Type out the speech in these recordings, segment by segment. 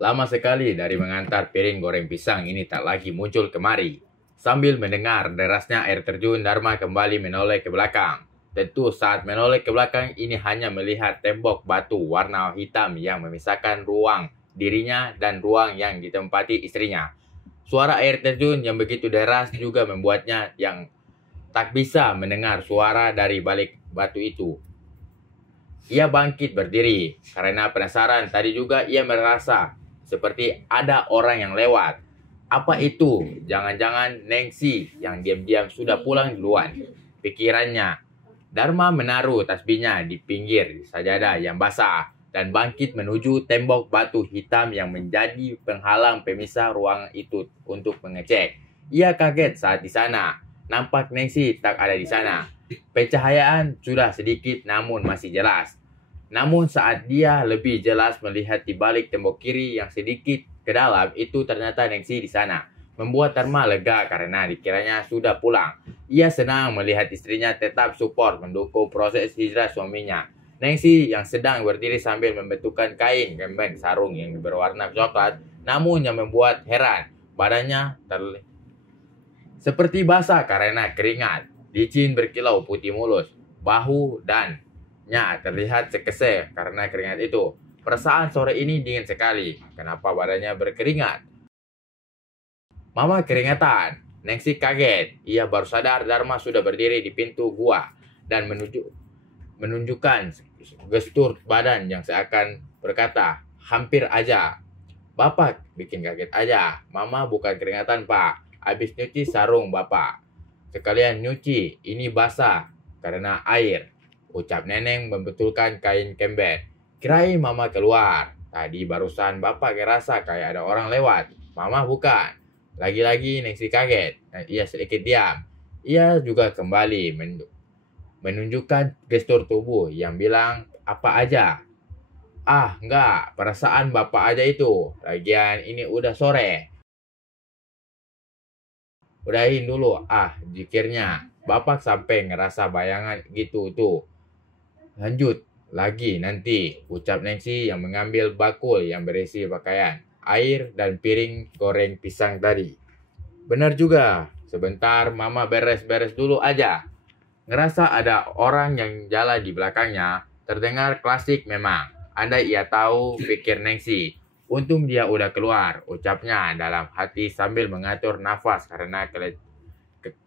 Lama sekali dari mengantar piring goreng pisang ini tak lagi muncul kemari. Sambil mendengar derasnya air terjun, Dharma kembali menoleh ke belakang. Tentu saat menoleh ke belakang ini hanya melihat tembok batu warna hitam yang memisahkan ruang dirinya dan ruang yang ditempati istrinya. Suara air terjun yang begitu deras juga membuatnya yang tak bisa mendengar suara dari balik batu itu. Ia bangkit berdiri karena penasaran. Tadi juga ia merasa seperti ada orang yang lewat. Apa itu? Jangan-jangan Nengsi yang diam-diam sudah pulang duluan. Pikirannya. Dharma menaruh tasbihnya di pinggir sajadah yang basah dan bangkit menuju tembok batu hitam yang menjadi penghalang pemisah ruang itu untuk mengecek. Ia kaget saat di sana. Nampak Nengsi tak ada di sana. Pencahayaan sudah sedikit namun masih jelas. Namun saat dia lebih jelas melihat di balik tembok kiri yang sedikit ke dalam, itu ternyata Nengsi di sana. Membuat Dharma lega karena dikiranya sudah pulang. Ia senang melihat istrinya tetap support mendukung proses hijrah suaminya. Nengsi yang sedang berdiri sambil membentukkan kain gembeng sarung yang berwarna coklat, namun yang membuat heran, badannya seperti basah karena keringat. Licin berkilau putih mulus, bahu dan terlihat sekesek karena keringat itu. Perasaan sore ini dingin sekali. Kenapa badannya berkeringat? Mama keringatan. Nengsi kaget. Ia baru sadar Dharma sudah berdiri di pintu gua dan menunjukkan gestur badan yang seakan berkata, hampir aja. Bapak bikin kaget aja. Mama bukan keringatan, Pak. Habis nyuci sarung Bapak. Sekalian nyuci, ini basah karena air. Ucap Neneng membetulkan kain kemben. Kirain Mama keluar. Tadi barusan Bapak ngerasa kayak ada orang lewat. Mama bukan. Lagi-lagi Nengsi kaget dan ia sedikit diam. Ia juga kembali menunjukkan gestur tubuh yang bilang apa aja. Ah, enggak. Perasaan Bapak aja itu. Lagian ini udah sore. Udahin dulu. Ah, zikirnya. Bapak sampai ngerasa bayangan gitu tuh. Lanjut lagi nanti, ucap Nengsi yang mengambil bakul yang berisi pakaian, air, dan piring goreng pisang tadi. Benar juga, sebentar Mama beres-beres dulu aja. Ngerasa ada orang yang jalan di belakangnya, terdengar klasik memang. Andai ia tahu, pikir Nengsi. Untung dia udah keluar, ucapnya dalam hati sambil mengatur nafas karena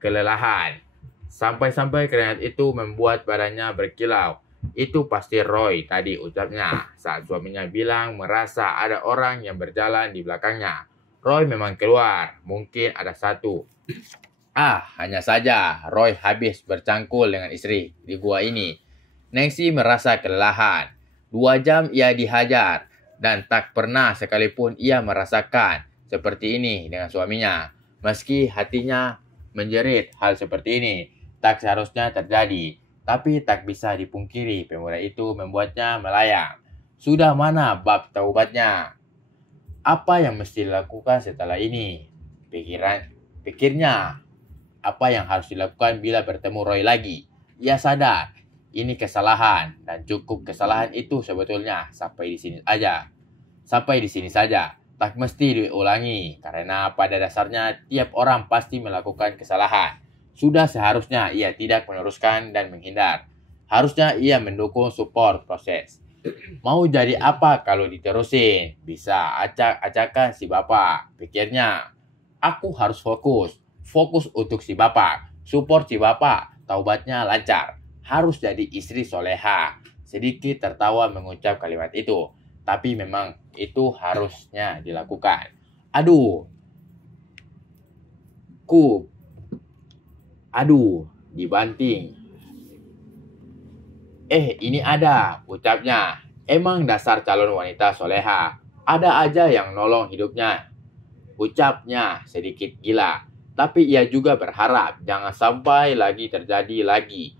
kelelahan. Sampai-sampai keringat itu membuat badannya berkilau. Itu pasti Roy tadi, ucapnya saat suaminya bilang merasa ada orang yang berjalan di belakangnya. Roy memang keluar, mungkin ada satu. Ah, hanya saja Roy habis bercangkul dengan istri di gua ini. Nengsi merasa kelelahan. 2 jam ia dihajar dan tak pernah sekalipun ia merasakan seperti ini dengan suaminya. Meski hatinya menjerit hal seperti ini tak seharusnya terjadi. Tapi tak bisa dipungkiri, pemuda itu membuatnya melayang. Sudah mana bab taubatnya? Apa yang mesti dilakukan setelah ini? Pikirnya, apa yang harus dilakukan bila bertemu Roy lagi? Ia sadar, ini kesalahan, dan cukup kesalahan itu sebetulnya sampai di sini aja. Sampai di sini saja, tak mesti diulangi, karena pada dasarnya tiap orang pasti melakukan kesalahan. Sudah seharusnya ia tidak meneruskan dan menghindar. Harusnya ia mendukung support proses. Mau jadi apa kalau diterusin? Bisa acak-acakan si bapak. Pikirnya, aku harus fokus. Fokus untuk si bapak. Support si bapak. Taubatnya lancar. Harus jadi istri soleha. Sedikit tertawa mengucap kalimat itu. Tapi memang itu harusnya dilakukan. Aduh. Dibanting. Ini ada, ucapnya. Emang dasar calon wanita soleha. Ada aja yang nolong hidupnya. Ucapnya sedikit gila. Tapi ia juga berharap jangan sampai lagi terjadi lagi.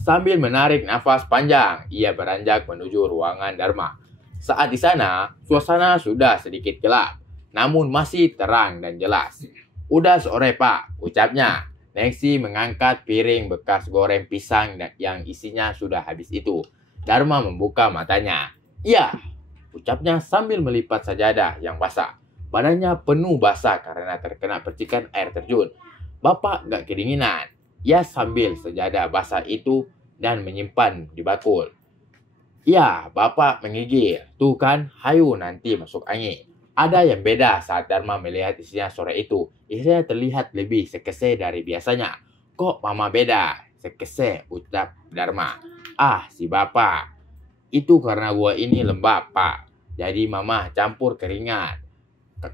Sambil menarik nafas panjang, ia beranjak menuju ruangan Dharma. Saat di sana, suasana sudah sedikit gelap. Namun masih terang dan jelas. Udah sore, Pak, ucapnya. Nengsi mengangkat piring bekas goreng pisang yang isinya sudah habis itu. Dharma membuka matanya. Iya, ucapnya sambil melipat sajadah yang basah. Badannya penuh basah karena terkena percikan air terjun. Bapak gak kedinginan. Ia sambil sajadah basah itu dan menyimpan di bakul. Ya, Bapak menggigil. Tuh kan, hayu nanti masuk angin. Ada yang beda saat Dharma melihat istrinya sore itu. Istrinya terlihat lebih sekese dari biasanya. Kok Mama beda? Sekese, ucap Dharma. Ah, si Bapak. Itu karena gua ini lembab, Pak. Jadi Mama campur keringat.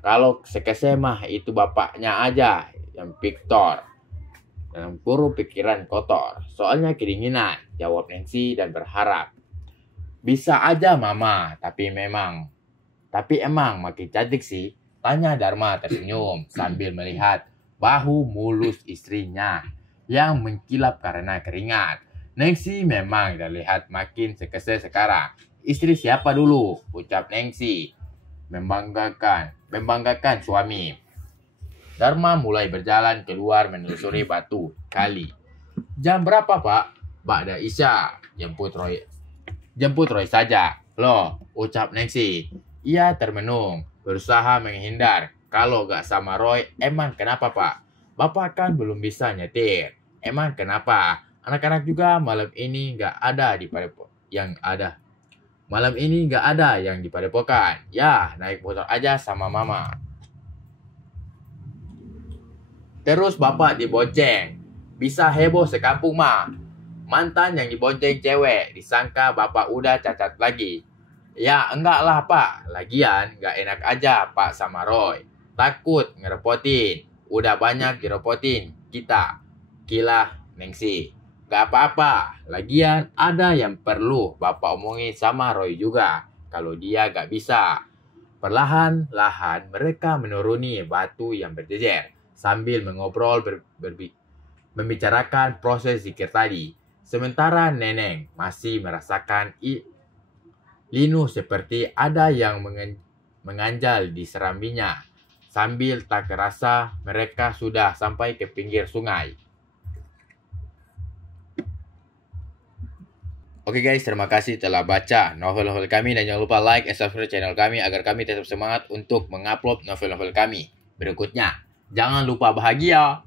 Kalau sekese mah itu bapaknya aja yang Victor. Dalam kurung pikiran kotor. Soalnya kedinginan, jawab Nancy dan berharap. Bisa aja Mama, tapi emang makin cantik sih. Tanya Dharma tersenyum sambil melihat bahu mulus istrinya yang mengkilap karena keringat. Nancy memang terlihat makin sekese sekarang. Istri siapa dulu? Ucap Nancy. Membanggakan suami. Dharma mulai berjalan keluar menelusuri batu kali. Jam berapa, Pak? Ba'da Isya. Jemput Roy saja. Loh, ucap Nancy. Ia termenung, berusaha menghindar. Kalau gak sama Roy, emang kenapa, Pak? Bapak kan belum bisa nyetir. Emang kenapa? Anak-anak juga malam ini gak ada yang di padepokan. Ya, naik motor aja sama Mama. Terus Bapak dibonceng. Bisa heboh sekampung mah. Mantan yang dibonceng cewek, disangka Bapak udah cacat lagi. Ya enggak lah Pak, lagian gak enak aja Pak sama Roy. Takut ngerepotin, udah banyak direpotin kita. Kilah Nancy. Gak apa-apa, lagian ada yang perlu Bapak omongin sama Roy juga. Kalau dia gak bisa. Perlahan-lahan mereka menuruni batu yang berjejer. Sambil mengobrol membicarakan proses zikir tadi. Sementara Neneng masih merasakan linu seperti ada yang menganjal di serambinya. Sambil tak kerasa mereka sudah sampai ke pinggir sungai. Oke guys, terima kasih telah baca novel-novel kami dan jangan lupa like dan subscribe channel kami agar kami tetap semangat untuk mengupload novel-novel kami berikutnya. Jangan lupa bahagia.